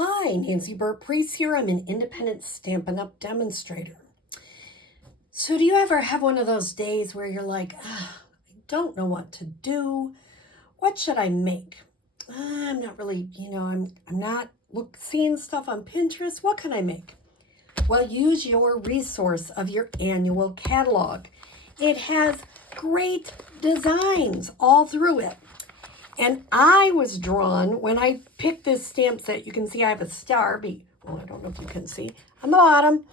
Hi, Nancy Burt-Preece here. I'm an independent Stampin' Up! Demonstrator. So do you ever have one of those days where you're like, I don't know what to do. What should I make? I'm not really, I'm not seeing stuff on Pinterest. What can I make? Well, use your resource of your annual catalog. It has great designs all through it. And I was drawn when I picked this stamp set. You can see I have a star. Well, I don't know if you can see on the bottom,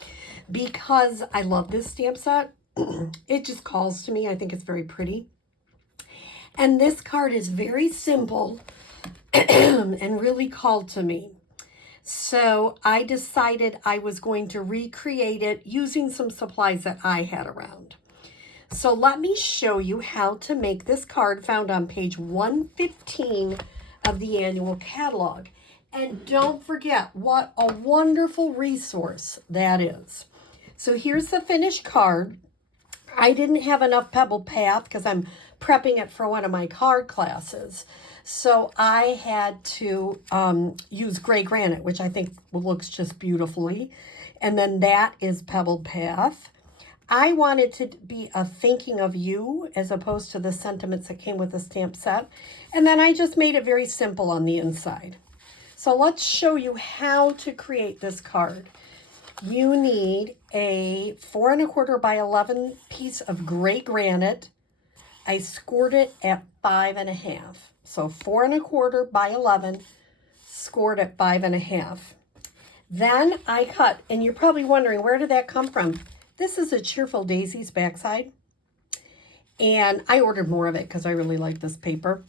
because I love this stamp set. It just calls to me. I think it's very pretty. And this card is very simple and really called to me. So I decided I was going to recreate it using some supplies that I had around. So let me show you how to make this card found on page 115 of the annual catalog. And don't forget what a wonderful resource that is. So here's the finished card. I didn't have enough Pebble Path because I'm prepping it for one of my card classes. So I had to use gray granite, which I think looks just beautifully. And then that is Pebble Path. I wanted to be a thinking of you as opposed to the sentiments that came with the stamp set. And then I just made it very simple on the inside. So let's show you how to create this card. You need a 4 1/4 by 11 piece of gray granite. I scored it at 5 1/2. So 4 1/4 by 11, scored at 5 1/2. Then I cut, and you're probably wondering, where did that come from? This is a Cheerful Daisies backside, and I ordered more of it because I really like this paper.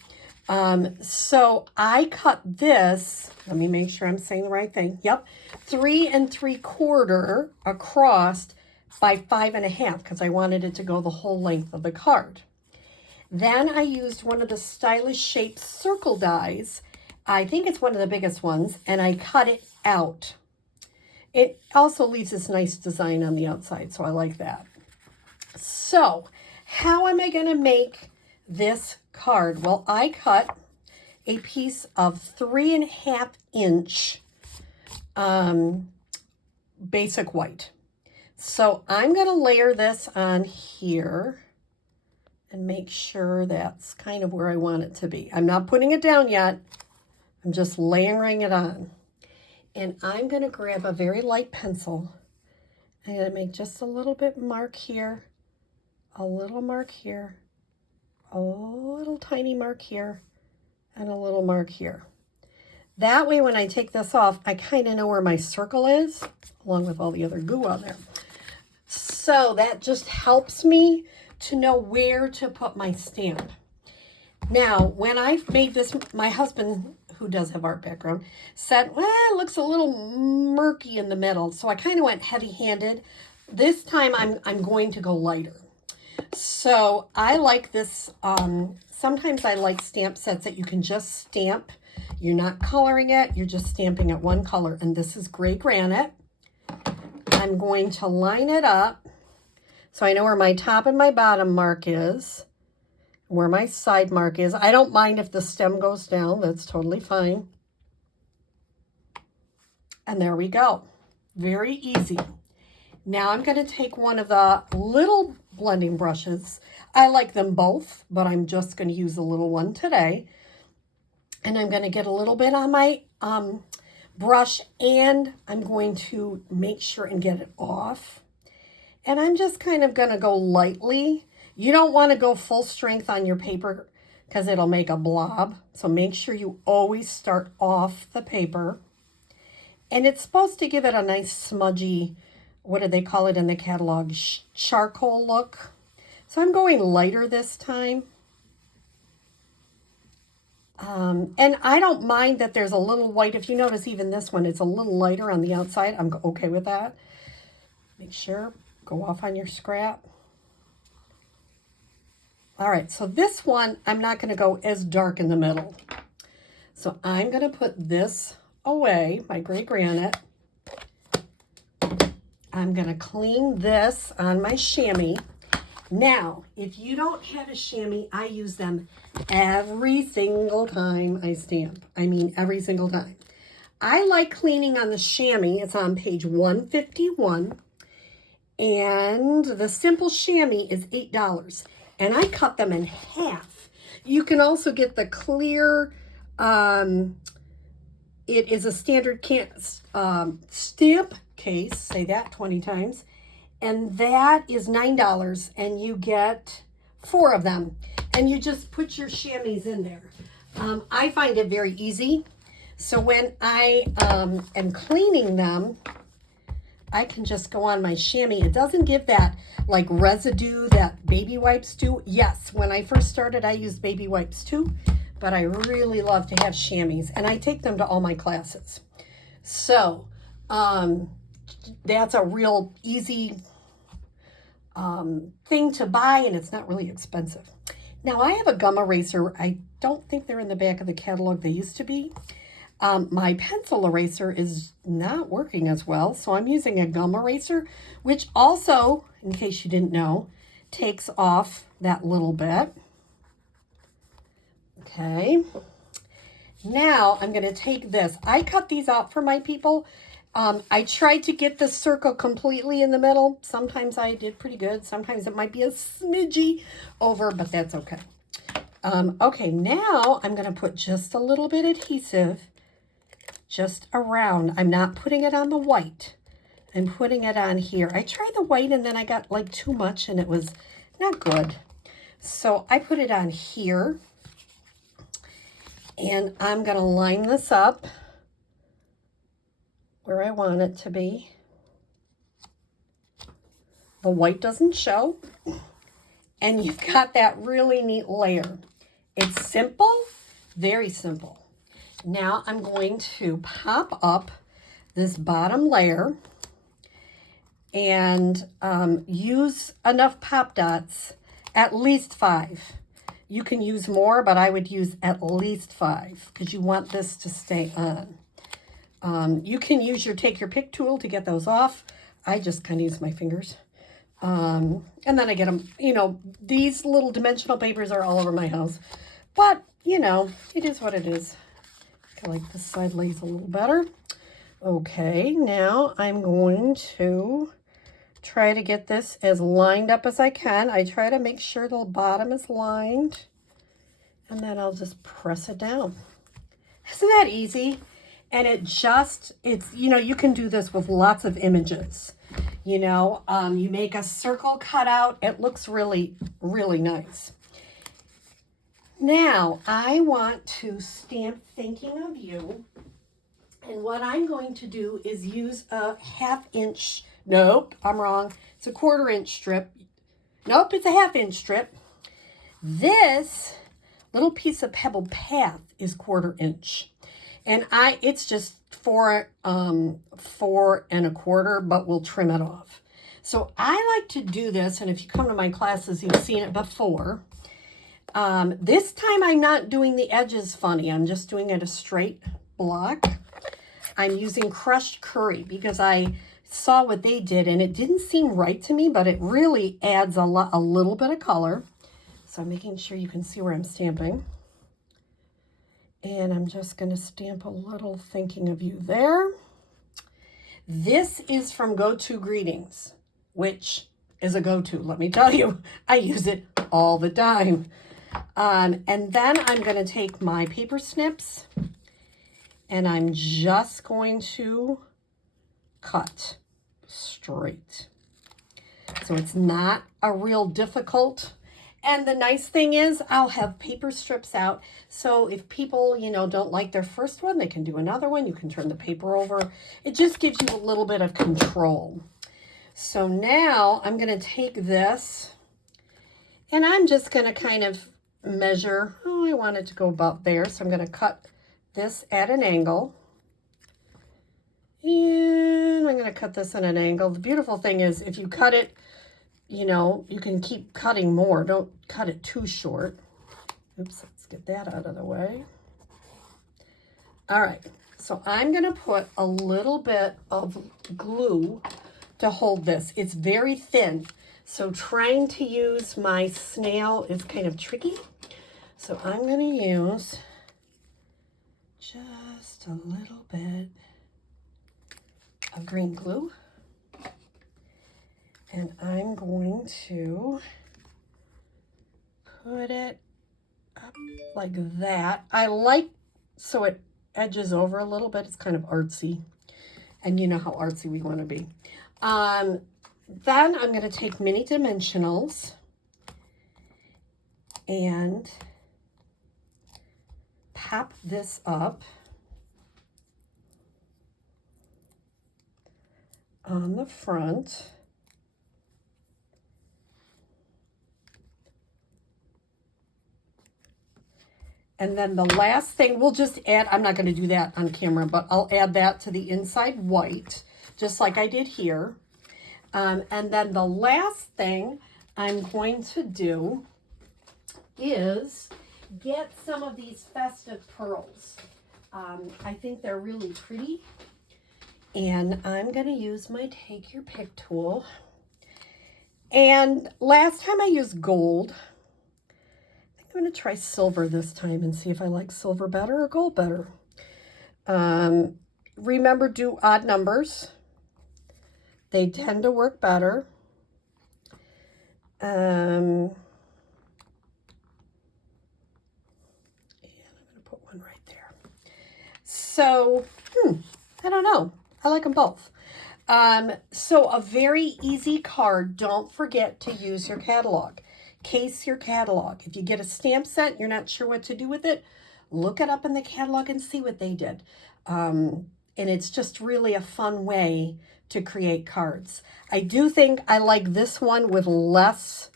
So I cut this, let me make sure I'm saying the right thing. Yep, 3 3/4 across by 5 1/2 because I wanted it to go the whole length of the card. Then I used one of the Stylish Shaped circle dies. I think it's one of the biggest ones, and I cut it out. It also leaves this nice design on the outside, so I like that. So, how am I going to make this card? Well, I cut a piece of 3 1/2 inch basic white. So I'm going to layer this on here and make sure that's kind of where I want it to be. I'm not putting it down yet. I'm just layering it on. And I'm going to grab a very light pencil. I'm going to make just a little bit mark here, a little mark here, a little tiny mark here, and a little mark here. That way when I take this off, I kind of know where my circle is, along with all the other goo on there. So that just helps me to know where to put my stamp. Now, when I made this, my husband, who does have art background, said, well, it looks a little murky in the middle. So I kind of went heavy-handed. This time I'm going to go lighter. So I like this. Sometimes I like stamp sets that you can just stamp. You're not coloring it. You're just stamping it one color. And this is gray granite. I'm going to line it up so I know where my top and my bottom mark is, where my side mark is. I don't mind if the stem goes down. That's totally fine. And there we go. Very easy. Now I'm going to take one of the little blending brushes. I like them both, but I'm just going to use the little one today. And I'm going to get a little bit on my brush, and I'm going to make sure and get it off. And I'm just kind of going to go lightly. You don't want to go full strength on your paper because it'll make a blob. So make sure you always start off the paper. And it's supposed to give it a nice smudgy, what do they call it in the catalog? Charcoal look. So I'm going lighter this time. And I don't mind that there's a little white. If you notice, even this one, it's a little lighter on the outside. I'm okay with that. Make sure, go off on your scrap. All right, so this one, I'm not going to go as dark in the middle. So I'm going to put this away, my gray granite. I'm going to clean this on my chamois. Now, if you don't have a chamois, I use them every single time I stamp. I mean, every single time. I like cleaning on the chamois. It's on page 151. And the simple chamois is $8. And I cut them in half. You can also get the clear, it is a standard stamp case, say that 20 times. And that is $9, and you get 4 of them. And you just put your chamois in there. I find it very easy. So when I am cleaning them, I can just go on my chamois. It doesn't give that like residue that baby wipes do. Yes, when I first started, I used baby wipes too, but I really love to have chamois, and I take them to all my classes. So that's a real easy thing to buy, and it's not really expensive. Now I have a gum eraser. I don't think they're in the back of the catalog. They used to be. My pencil eraser is not working as well, so I'm using a gum eraser, which also, in case you didn't know, takes off that little bit. Okay. Now I'm going to take this. I cut these out for my people. I tried to get the circle completely in the middle. Sometimes I did pretty good. Sometimes it might be a smidgy over, but that's okay. Okay, now I'm going to put just a little bit adhesive just around. I'm not putting it on the white. I'm putting it on here. I tried the white and then I got like too much and it was not good. So I put it on here. And I'm going to line this up where I want it to be. The white doesn't show. And you've got that really neat layer. It's simple, very simple. Now I'm going to pop up this bottom layer and use enough pop dots, at least 5. You can use more, but I would use at least 5 because you want this to stay on. You can use take your pick tool to get those off. I just kind of use my fingers. And then I get them, these little dimensional papers are all over my house. But, it is what it is. I feel like this side lays a little better. Okay, now I'm going to try to get this as lined up as I can. I try to make sure the bottom is lined. And then I'll just press it down. Isn't that easy? And you can do this with lots of images. You make a circle cutout. It looks really, really nice. Now, I want to stamp Thinking of You. And what I'm going to do is use a 1/2 inch. Nope, I'm wrong. It's a 1/4 inch strip. Nope, it's a 1/2 inch strip. This little piece of Pebble Path is 1/4 inch. And it's just 4 4¼ but we'll trim it off. So I like to do this, and if you come to my classes, you've seen it before. This time I'm not doing the edges funny. I'm just doing it a straight block. I'm using crushed curry because I saw what they did and it didn't seem right to me, but it really adds a little bit of color. So I'm making sure you can see where I'm stamping. And I'm just going to stamp a little Thinking of You there. This is from Go-To Greetings, which is a go-to. Let me tell you, I use it all the time. And then I'm going to take my paper snips and I'm just going to cut straight. So it's not a real difficult. And the nice thing is I'll have paper strips out. So if people, don't like their first one, they can do another one. You can turn the paper over. It just gives you a little bit of control. So now I'm going to take this and I'm just going to kind of measure. I want it to go about there. So I'm going to cut this at an angle. And I'm going to cut this at an angle. The beautiful thing is if you cut it, you can keep cutting more. Don't cut it too short. Oops, let's get that out of the way. All right, so I'm going to put a little bit of glue to hold this. It's very thin, so trying to use my snail is kind of tricky. So I'm going to use just a little bit of green glue. And I'm going to put it up like that. I like so it edges over a little bit. It's kind of artsy. And you know how artsy we want to be. Then I'm going to take mini dimensionals and pop this up on the front. And then the last thing, we'll just add, I'm not going to do that on camera, but I'll add that to the inside white, just like I did here. And then the last thing I'm going to do is get some of these festive pearls. I think they're really pretty. And I'm going to use my Take Your Pick tool. And last time I used gold. I'm going to try silver this time and see if I like silver better or gold better. Remember, do odd numbers. They tend to work better. And I'm going to put one right there. So, I don't know. I like them both. So a very easy card. Don't forget to use your catalog. Case your catalog. If you get a stamp set, you're not sure what to do with it, look it up in the catalog and see what they did. And it's just really a fun way to create cards. I do think I like this one with less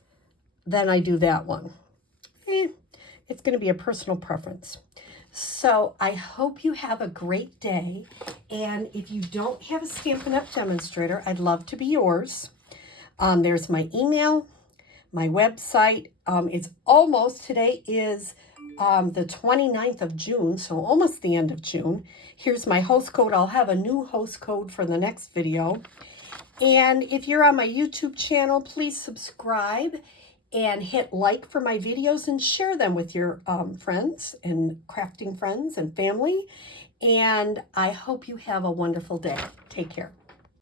than I do that one. It's going to be a personal preference. So I hope you have a great day. And if you don't have a Stampin' Up! Demonstrator, I'd love to be yours. There's my email, my website. It's almost, today is the 29th of June, so almost the end of June. Here's my host code. I'll have a new host code for the next video. And if you're on my YouTube channel, please subscribe and hit like for my videos and share them with your friends and crafting friends and family. And I hope you have a wonderful day. Take care.